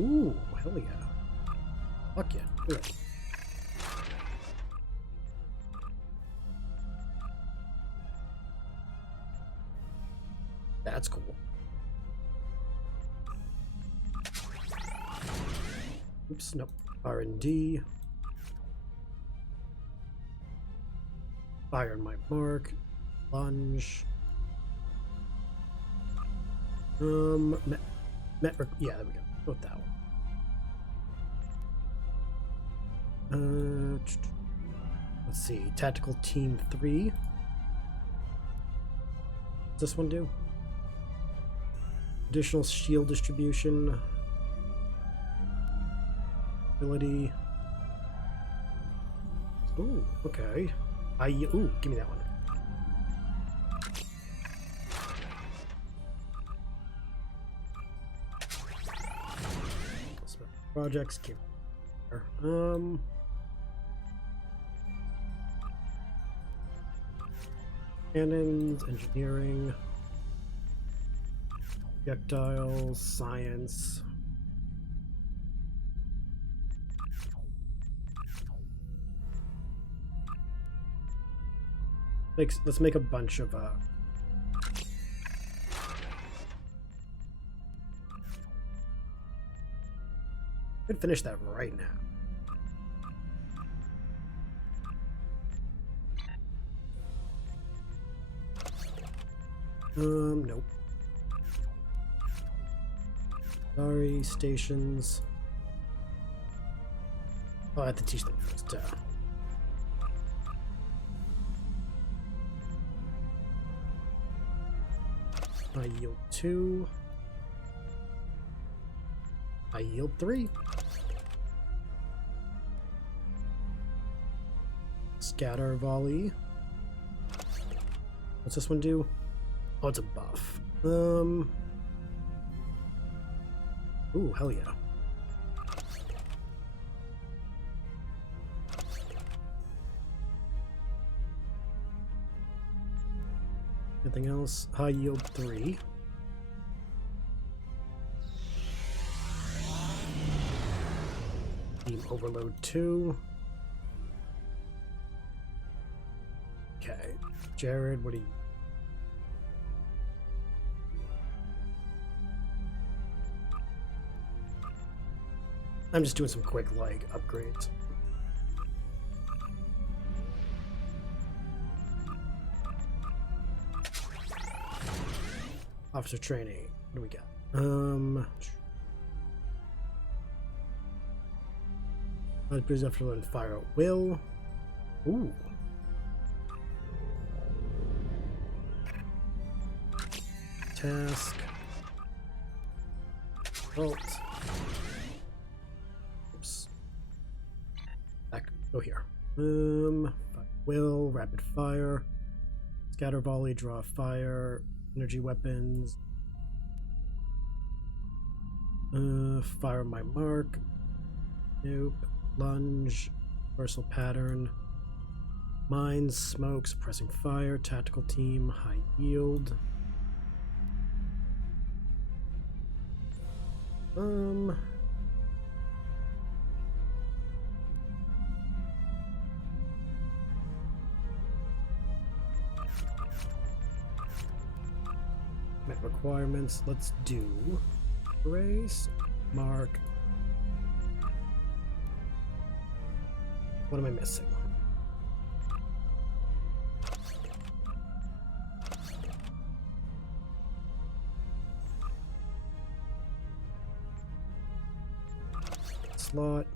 Ooh, hell yeah. Fuck yeah. Do it. That's cool. Oops, nope. R&D. Fire on my mark. Lunge. Yeah, there we go. Go with that one. Let's see. Tactical Team 3. What's this one do? Additional shield distribution. Ability. Ooh, okay. Ooh, give me that one. Projects, cannons, engineering, projectiles, science. Let's make a bunch of could finish that right now. Nope. Sorry, stations. Oh, I have to teach them first. I yield 2. I yield 3. Scatter volley. What's this one do? Oh, it's a buff. Ooh, hell yeah. Anything else? High yield 3. Beam overload 2. Okay. Jared, what do you... I'm just doing some quick, like, upgrades. Officer training. What do we got? Let's boost after learn fire at will. Ooh. Task. Alt. Oops. Back. Go here. Will. Rapid fire. Scatter volley. Draw fire. Energy weapons. Fire my mark. Nope. Lunge. Versal pattern. Mines. Smoke. Suppressing fire. Tactical team. High yield. Met requirements. Let's do race, mark. What am I missing? Slot.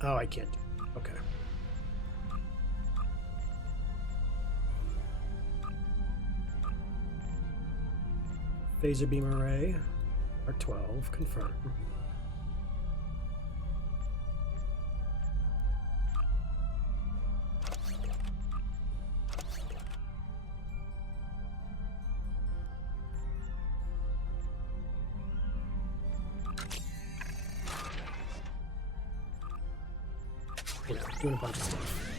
Oh, I can't do it. Okay. Phaser beam array. R12. Confirm. You know, doing a bunch of stuff.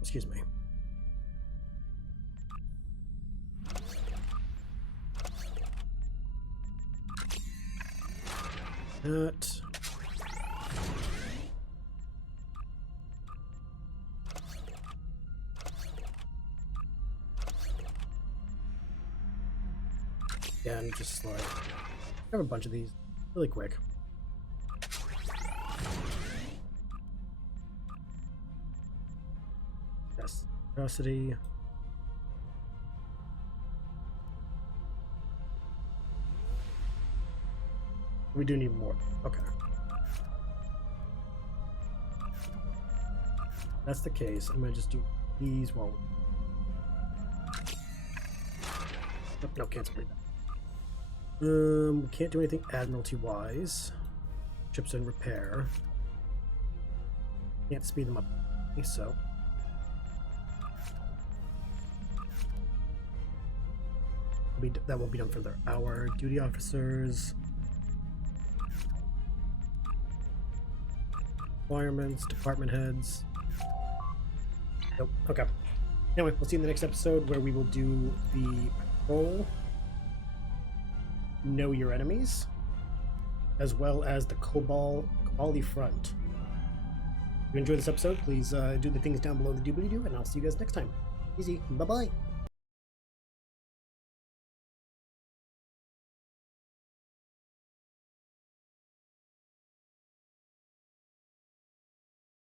Excuse me. That. Yeah, and just like grab a bunch of these really quick. Yes, curiosity. We do need more. Okay. If that's the case, I'm gonna just do these while. Oh, no, cancel that. We can't do anything Admiralty wise. Ships in repair. Can't speed them up. I think so. That won't be done for their hour. Duty officers. Requirements, department heads. Nope. Okay. Anyway, we'll see you in the next episode where we will do the patrol, know your enemies, as well as the Cabali front. If you enjoyed this episode, please do the things down below the doobly-doo, and I'll see you guys next time. Easy. Bye-bye.